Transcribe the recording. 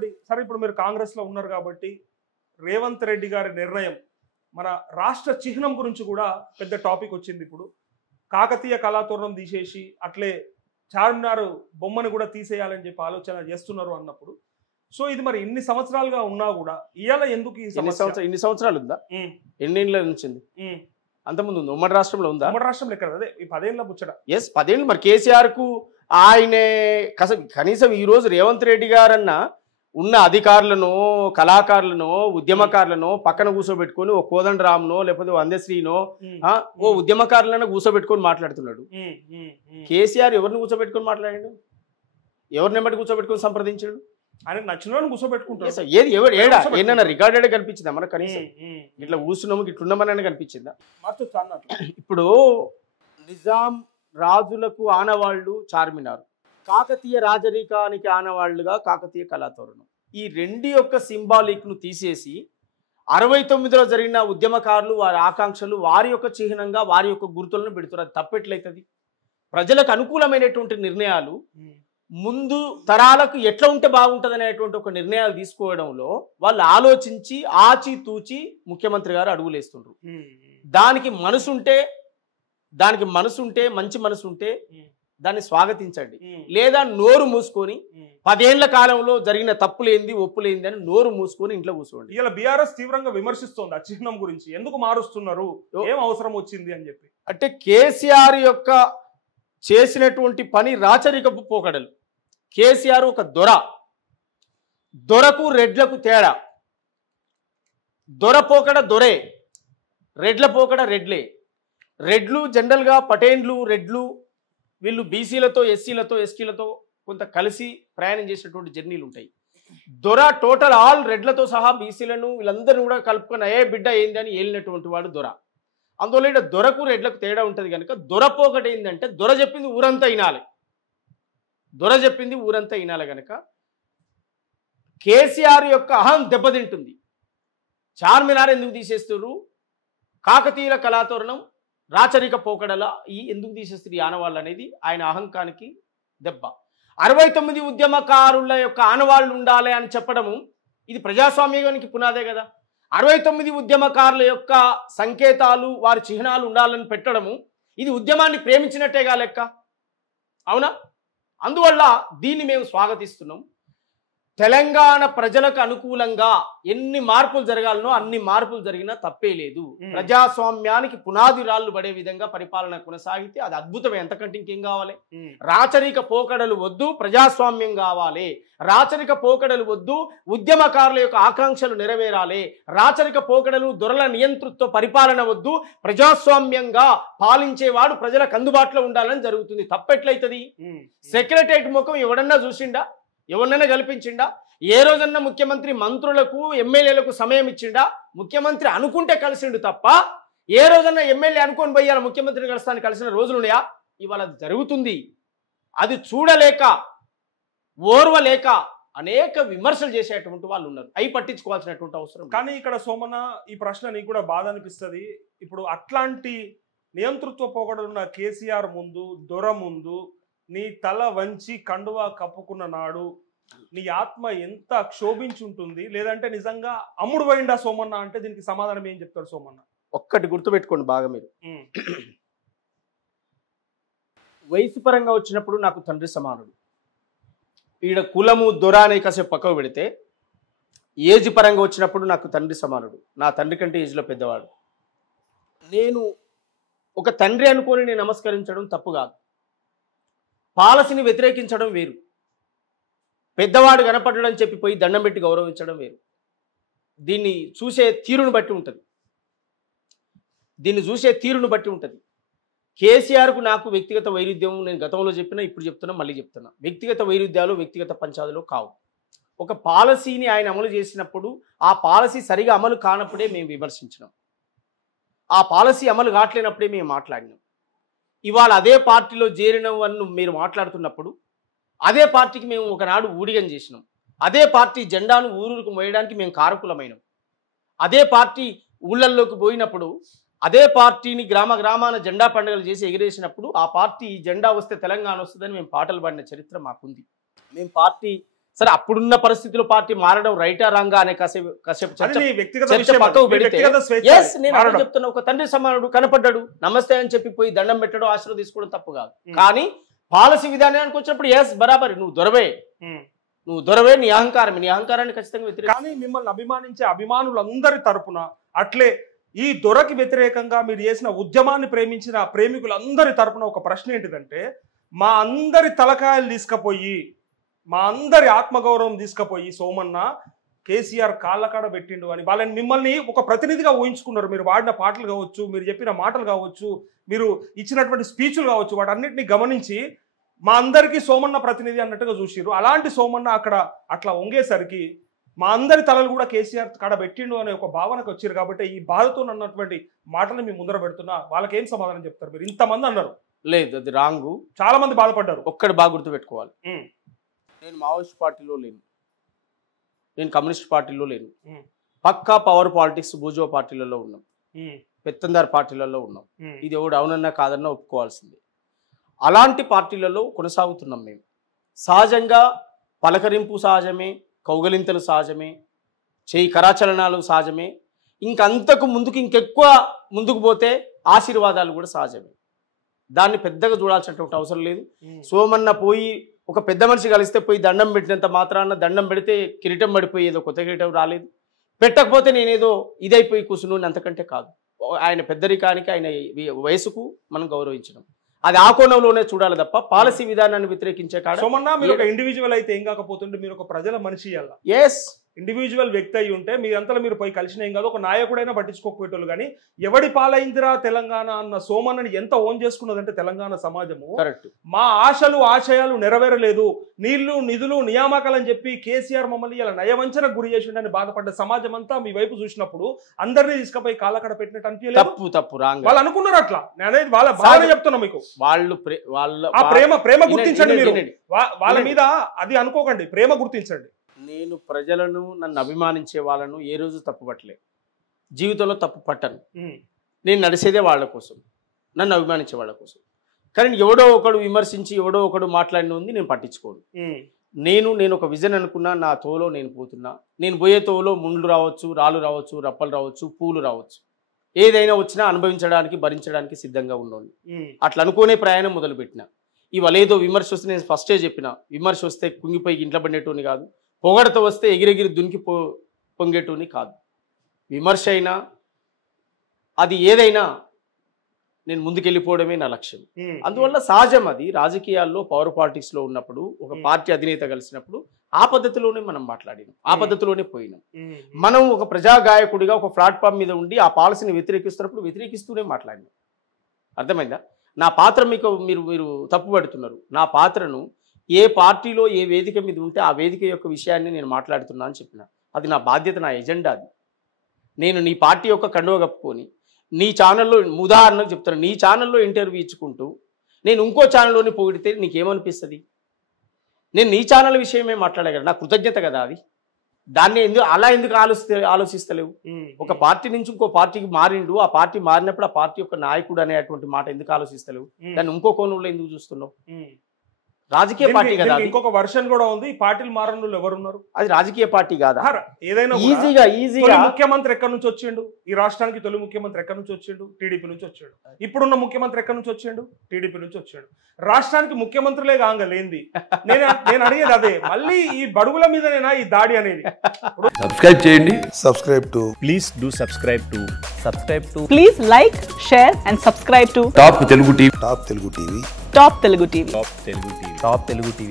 ఇంకొకటి సరే, ఇప్పుడు మీరు కాంగ్రెస్ లో ఉన్నారు కాబట్టి రేవంత్ రెడ్డి గారి నిర్ణయం మన రాష్ట్ర చిహ్నం గురించి కూడా పెద్ద టాపిక్ వచ్చింది. ఇప్పుడు కాకతీయ కళాతోరణం తీసేసి అట్లే చార్మినార్ బొమ్మను కూడా తీసేయాలని చెప్పి ఆలోచన చేస్తున్నారు అన్నప్పుడు, సో ఇది మరి ఇన్ని సంవత్సరాలుగా ఉన్నా కూడా ఇవాళ ఎందుకు ఈ ఇన్ని సంవత్సరాలు ఉందా? ఎన్నేళ్ళ నుంచి ఉంది? అంతకుముందు ఉంది? ఉమ్మడి రాష్ట్రంలో ఉందా? ఉమ్మడి రాష్ట్రంలో ఎక్కడ? అదే ఈ 10 ఏళ్ళ ముచ్చట. ఎస్, 10 ఏళ్ళు. మరి కేసీఆర్ కు ఆయనే కనీసం ఈ రోజు రేవంత్ రెడ్డి గారన్నా ఉన్న అధికారులను, కళాకారులను, ఉద్యమకారులను పక్కన కూర్చోబెట్టుకొని ఓ కోదండరామ్నో లేకపోతే అందశ్రీనో ఓ ఉద్యమకారులను కూర్చోబెట్టుకొని మాట్లాడుతున్నాడు. కేసీఆర్ ఎవరిని కూర్చోబెట్టుకొని మాట్లాడాడు? ఎవరిని ఎమ్మటి కూర్చోబెట్టుకొని సంప్రదించాడు? ఆయన నచ్చిన వాళ్ళని కూర్చోబెట్టుకుంటాడు. ఏది ఎవరు ఏడా ఏదైనా రికార్డెడ్ కనిపించిందా మనకు? కనీసం ఇట్లా కూర్చున్నాము ఇట్లున్నామని కనిపించిందా? ఇప్పుడు నిజాం రాజులకు ఆనవాళ్లు చార్మినార్, కాకతీయ రాజరికానికి ఆనవాళ్లుగా కాకతీయ కళాతోరణం. ఈ రెండు యొక్క సింబాలిక్ ను తీసేసి 69లో జరిగిన ఉద్యమకారులు వారి ఆకాంక్షలు వారి యొక్క చిహ్నంగా వారి యొక్క గుర్తులను పెడుతున్నారు. అది తప్పెట్లయితుంది? ప్రజలకు అనుకూలమైనటువంటి నిర్ణయాలు ముందు తరాలకు ఎట్లా ఉంటే బాగుంటుంది అనేటువంటి ఒక నిర్ణయాలు తీసుకోవడంలో వాళ్ళు ఆలోచించి ఆచితూచి ముఖ్యమంత్రి గారు అడుగులేస్తుండ్రు. దానికి మనసుంటే మంచి మనసుంటే దాన్ని స్వాగతించండి. లేదా నోరు మూసుకొని 10 ఏళ్ల కాలంలో జరిగిన తప్పులేంది ఒప్పులేంది అని నోరు మూసుకొని ఇంట్లో కూర్చోండి. ఇలా బీఆర్ఎస్ తీవ్రంగా విమర్శిస్తోంది ఆ చిహ్నం గురించి. ఎందుకు మారుస్తున్నారు, ఏం అవసరం వచ్చింది అని చెప్పి. అంటే కేసీఆర్ యొక్క చేసినటువంటి పని రాచరికపు పోకడలు. కేసీఆర్ ఒక దొరకు రెడ్లకు తేడా. దొర పోకడ దొరే, రెడ్ల పోకడ రెడ్లే. రెడ్లు జనరల్గా పటేన్లు, రెడ్లు వీళ్ళు బీసీలతో, ఎస్సీలతో, ఎస్టీలతో కొంత కలిసి ప్రయాణం చేసినటువంటి జర్నీలు ఉంటాయి. దొర టోటల్ ఆల్ రెడ్లతో సహా బీసీలను వీళ్ళందరినీ కూడా కలుపుకొని ఏ బిడ్డ ఏంది అని ఏలినటువంటి వాడు దొర. అందువల్ల దొరకు రెడ్లకు తేడా ఉంటుంది కనుక దొర పోకట ఏంటంటే దొర చెప్పింది ఊరంతా వినాలి కనుక కేసీఆర్ యొక్క అహం దెబ్బతింటుంది. చార్మినార్ ఎందుకు తీసేస్తారు? కాకతీయుల కళాతోరణం రాచరిక పోకడల ఎందుకు తీసేస్తారు ఈ ఆనవాళ్ళు అనేది ఆయన అహంకానికి దెబ్బ. 69 ఉద్యమకారుల యొక్క ఆనవాళ్ళు ఉండాలి అని చెప్పడము ఇది ప్రజాస్వామ్యానికి పునాదే కదా. 69 ఉద్యమకారుల యొక్క సంకేతాలు వారి చిహ్నాలు ఉండాలని పెట్టడము ఇది ఉద్యమాన్ని ప్రేమించినట్టేగా లెక్క, అవునా? అందువల్ల దీన్ని మేము స్వాగతిస్తున్నాం. తెలంగాణ ప్రజలకు అనుకూలంగా ఎన్ని మార్పులు జరగాలనో అన్ని మార్పులు జరిగినా తప్పే లేదు. ప్రజాస్వామ్యానికి పునాది రాళ్లు పడే విధంగా పరిపాలన కొనసాగితే అది అద్భుతమే. ఎంతకంటే ఇంకేం కావాలి? రాచరిక పోకడలు వద్దు, ప్రజాస్వామ్యం కావాలి. రాచరిక పోకడలు వద్దు, ఉద్యమకారుల యొక్క ఆకాంక్షలు నెరవేరాలి. రాచరిక పోకడలు, దొరల నియంతృత్వ పరిపాలన వద్దు, ప్రజాస్వామ్యంగా పాలించేవాడు ప్రజలకు అందుబాటులో ఉండాలని జరుగుతుంది. తప్పెట్లయితుంది? సెక్రటరియట్ ముఖం ఎవడన్నా చూసిండా? ఎవరినైనా కల్పించిండా? ఏ రోజన్నా ముఖ్యమంత్రి మంత్రులకు ఎమ్మెల్యేలకు సమయం ఇచ్చిండా? ముఖ్యమంత్రి అనుకుంటే కలిసిండు తప్ప ఏ రోజన్నా ఎమ్మెల్యే అనుకొని పోయాల ముఖ్యమంత్రిని కలుస్తానికి కలిసిన రోజులున్నాయా? ఇవాళ అది జరుగుతుంది. అది చూడలేక ఓర్వలేక అనేక విమర్శలు చేసేటువంటి వాళ్ళు ఉన్నారు. అవి పట్టించుకోవాల్సినటువంటి అవసరం. కానీ ఇక్కడ సోమన్న, ఈ ప్రశ్న నీకు కూడా బాధ అనిపిస్తుంది. ఇప్పుడు అట్లాంటి నియంతృత్వ పోకడలున్న కేసీఆర్ ముందు, దొర ముందు నీ తల వంచి కండువా కప్పుకున్న నాడు నీ ఆత్మ ఎంత క్షోభించుంటుంది? లేదంటే నిజంగా అమ్ముడు పోయిందా సోమన్న అంటే దీనికి సమాధానం ఏం చెప్తాడు సోమన్న? ఒక్కటి గుర్తుపెట్టుకోండి బాగా మీరు. వయసు పరంగా వచ్చినప్పుడు నాకు తండ్రి సమానుడు. ఈడ కులము దొర అనే కాసేపు పక్కకు పెడితే ఏజ్ పరంగా వచ్చినప్పుడు నాకు తండ్రి సమానుడు. నా తండ్రి కంటే ఏజ్లో పెద్దవాడు. నేను ఒక తండ్రి అనుకొని నేను నమస్కరించడం తప్పు కాదు. పాలసీని వ్యతిరేకించడం వేరు. పెద్దవాడు కనపడడం చెప్పి పోయి దండం పెట్టి గౌరవించడం వేరు. దీన్ని చూసే తీరును బట్టి ఉంటుంది. కేసీఆర్కు నాకు వ్యక్తిగత వైరుధ్యం నేను గతంలో చెప్పినా ఇప్పుడు చెప్తున్నా మళ్ళీ చెప్తున్నా. వ్యక్తిగత వైరుధ్యాలు వ్యక్తిగత పంచాదులు కావు. ఒక పాలసీని ఆయన అమలు చేసినప్పుడు ఆ పాలసీ సరిగా అమలు కానప్పుడే మేము విమర్శించినాం. ఆ పాలసీ అమలు కావట్లేనప్పుడే మేము మాట్లాడినాం. ఇవాళ అదే పార్టీలో చేరినవన్నీ మీరు మాట్లాడుతున్నప్పుడు అదే పార్టీకి మేము ఒకనాడు ఊడిగం చేసినాం. అదే పార్టీ జెండాను ఊరుకు మోయడానికి మేము కారకులమైనాం. అదే పార్టీ ఊళ్ళల్లోకి పోయినప్పుడు అదే పార్టీని గ్రామాన జెండా పండుగలు చేసి ఎగిరేసినప్పుడు ఆ పార్టీ జెండా వస్తే తెలంగాణ వస్తుందని మేము పాటలు పాడిన చరిత్ర మాకుంది. మేము పార్టీ సరే అప్పుడున్న పరిస్థితుల్లో పార్టీ మారడం రైటా రాంగా అనే కాసేపు అది నీ వ్యక్తిగత చర్చ విషయం, పక్కకు మీ పెడితే వ్యక్తిగత స్వేచ్ఛ yes, నేను అదే మారడం. చెప్తున్నా. ఒక తండ్రి సమానుడు కనపడ్డాడు, నమస్తే అని చెప్పి పోయి దండం పెట్టడం, ఆశీర్వాదం తీసుకోవడం తప్పు కాదు. కానీ పాలసీ విధానానికి వచ్చినప్పుడు ఎస్ బరాబర్, నువ్వు దొరవే, నీ అహంకారాన్ని ఖచ్చితంగా వ్యతిరేక. కానీ మిమ్మల్ని అభిమానించే అభిమానులందరి తరపున అట్లే ఈ దొరకి వ్యతిరేకంగా మీరు చేసిన ఉద్యమాన్ని ప్రేమించిన ప్రేమికులందరి తరపున ఒక ప్రశ్న ఏంటిదంటే, మా అందరి తలకాయలు తీసుకుపోయి, మా అందరి ఆత్మగౌరవం తీసుకుపోయి సోమన్న కేసీఆర్ కాళ్ళకాడ పెట్టిండు అని వాళ్ళని మిమ్మల్ని ఒక ప్రతినిధిగా ఊహించుకున్నారు. మీరు వాడిన పాటలు కావచ్చు, మీరు చెప్పిన మాటలు కావచ్చు, మీరు ఇచ్చినటువంటి స్పీచ్లు కావచ్చు, వాటన్నిటిని గమనించి మా అందరికీ సోమన్న ప్రతినిధి అన్నట్టుగా చూసిరు. అలాంటి సోమన్న అక్కడ అట్లా వంగేసరికి మా అందరి తలలు కూడా కేసీఆర్ కాడ పెట్టిండు అనే ఒక భావనకు వచ్చారు. కాబట్టి ఈ బాధతో అన్నటువంటి మాటలు మీ ముందర పెడుతున్నా, వాళ్ళకి ఏం సమాధానం చెప్తారు? మీరు ఇంతమంది అన్నారు, లేదు అది రాంగు, చాలా మంది బాధపడ్డారు. ఒక్కటి బాగా గుర్తుపెట్టుకోవాలి, నేను మావోయిస్ట్ పార్టీలో లేను, నేను కమ్యూనిస్ట్ పార్టీలో లేను, పక్కా పవర్ పాలిటిక్స్ బూజో పార్టీలలో ఉన్నాం, పెత్తందార్ పార్టీలలో ఉన్నాం. ఇది ఎవడు అవునన్నా కాదన్నా ఒప్పుకోవాల్సిందే. అలాంటి పార్టీలలో కొనసాగుతున్నాం మేము. సహజంగా పలకరింపు సహజమే, కౌగలింతలు సహజమే, చేయి కరాచలనాలు సహజమే, ఇంకంతకు ముందుకు ఇంకెక్కువ ముందుకు పోతే ఆశీర్వాదాలు కూడా సహజమే. దాన్ని పెద్దగా చూడాల్సినటువంటి అవసరం లేదు. సోమన్న పోయి ఒక పెద్ద మనిషి కలిస్తే పోయి దండం పెట్టినంత మాత్రాన దండం పెడితే కిరీటం పడిపోయి ఏదో కొత్త కిరీటం రాలేదు, పెట్టకపోతే నేనేదో ఇదైపోయి కూర్చుని అంతకంటే కాదు. ఆయన పెద్దరికానికి, ఆయన వయసుకు మనం గౌరవించడం, అది ఆ కోణంలోనే చూడాలి తప్ప పాలసీ విధానాన్ని వ్యతిరేకించే కాడ. సోమన్న మీరు ఒక ఇండివిజువల్ అయితే ఏం కాకపోతుంటే, మీరు ఒక ప్రజల మనిషి అలా ఇండివిజువల్ వ్యక్తి అయి ఉంటే మీరంతలో మీరు పోయి కలిసిన ఏం కాదు, ఒక నాయకుడైనా పట్టించుకోకపోయేటోళ్ళు. కానీ ఎవడి పాలైందిరా తెలంగాణ అన్న సోమన్నని ఎంత ఓన్ చేసుకున్నదంటే తెలంగాణ సమాజము, కరెక్ట్, మా ఆశలు ఆశయాలు నెరవేరలేదు, నీళ్లు నిధులు నియామకాలని చెప్పి కేసీఆర్ మమ్మల్ని ఇలా నయవంచనకు గురి చేసిండని బాధపడ్డ సమాజం అంతా మీ వైపు చూసినప్పుడు అందరినీ తీసుకుపోయి కాళ్ళకడ పెట్టినట్టు అనిపించలేదు? తప్పు రాంగ్ వాళ్ళు అనుకున్నారు అట్లా. నేను వాళ్ళ బాధ చెప్తున్నా మీకు. ప్రేమ గుర్తించండి, మీరు వాళ్ళ మీద అది అనుకోకండి, ప్రేమ గుర్తించండి. నేను ప్రజలను, నన్ను అభిమానించే వాళ్ళను ఏ రోజు తప్పు పట్టలేదు, జీవితంలో తప్పు పట్టను. నేను నడిచేదే వాళ్ళ కోసం, నన్ను అభిమానించే వాళ్ళ కోసం. కానీ ఎవడో ఒకడు విమర్శించి ఎవడో ఒకడు మాట్లాడిన ఉంది నేను పట్టించుకోను. నేను ఒక విజన్ అనుకున్నా, నా తోలో నేను పోతున్నా. నేను పోయే తోలో ముండ్లు రావచ్చు, రాళ్ళు రావచ్చు, రప్పలు రావచ్చు, పూలు రావచ్చు, ఏదైనా వచ్చినా అనుభవించడానికి భరించడానికి సిద్ధంగా ఉన్నాను. అట్లా అనుకునే ప్రయాణం మొదలుపెట్టిన. ఇవాళ ఏదో విమర్శ వస్తే నేను ఫస్టే చెప్పిన, విమర్శ వస్తే కుంగిపోయి ఇంట్లో పడినట్టుని కాదు, పొగడతో వస్తే ఎగిరెగిరి దునికి పొంగేటోని కాదు. విమర్శ అయినా అది ఏదైనా నేను ముందుకెళ్ళిపోవడమే నా లక్ష్యం. అందువల్ల సహజం అది. రాజకీయాల్లో పవర్ పాలిటిక్స్లో ఉన్నప్పుడు ఒక పార్టీ అధినేత కలిసినప్పుడు ఆ పద్ధతిలోనే మనం మాట్లాడినాం, ఆ పద్ధతిలోనే పోయినాం. మనం ఒక ప్రజా గాయకుడిగా ఒక ప్లాట్ఫామ్ మీద ఉండి ఆ పాలసీని వ్యతిరేకిస్తున్నప్పుడు వ్యతిరేకిస్తూనే మాట్లాడినాం. అర్థమైందా? నా పాత్ర మీరు తప్పుపడుతున్నారు. నా పాత్రను ఏ పార్టీలో ఏ వేదిక మీద ఉంటే ఆ వేదిక యొక్క విషయాన్ని నేను మాట్లాడుతున్నా అని చెప్పిన. అది నా బాధ్యత, నా ఎజెండా అది. నేను నీ పార్టీ యొక్క కండువ కప్పుకొని నీ ఛానల్లో, ఉదాహరణకు చెప్తాను, నీ ఛానల్లో ఇంటర్వ్యూ ఇచ్చుకుంటూ నేను ఇంకో ఛానల్లోని పొగిడితే నీకేమనిపిస్తుంది? నేను నీ ఛానల్ విషయమే మాట్లాడగలను, నా కృతజ్ఞత కదా అది. దాన్ని ఎందుకు ఆలోచిస్తలేవు? ఒక పార్టీ నుంచి ఇంకో పార్టీకి మారిండు, ఆ పార్టీ మారినప్పుడు ఆ పార్టీ యొక్క నాయకుడు అనేటువంటి మాట ఎందుకు ఆలోచిస్తలేవు? దాన్ని ఇంకో కోణంలో ఎందుకు చూస్తున్నావు? రాజకీయ పార్టీ కదా. ఇంకొక వర్షన్ కూడా ఉంది, ఈ పార్టీలు మారనులు ఎవరున్నారు? అది రాజకీయ పార్టీ కాదా? ఏదైనా ఈజీగా ముఖ్యమంత్రి ఎక్కడి నుంచి వచ్చిండు? ఈ రాష్ట్రానికి తొలి ముఖ్యమంత్రి ఎక్కడి నుంచి వచ్చిండు? టీడీపీ నుంచి వచ్చాడు. ఇప్పుడున్న ముఖ్యమంత్రి ఎక్కడి నుంచి వచ్చిండు? టీడీపీ నుంచి వచ్చాడు. రాష్ట్రానికి ముఖ్యమంత్రులే కాంగలేంది. నేను అడిగేది అదే. మళ్ళీ ఈ బడుగుల మీదనేనా ఈ దాడి అనేది? సబ్స్క్రైబ్ చేయండి. Please do subscribe to Please like, share and subscribe to top Telugu TV. Top Telugu TV. Top Telugu TV.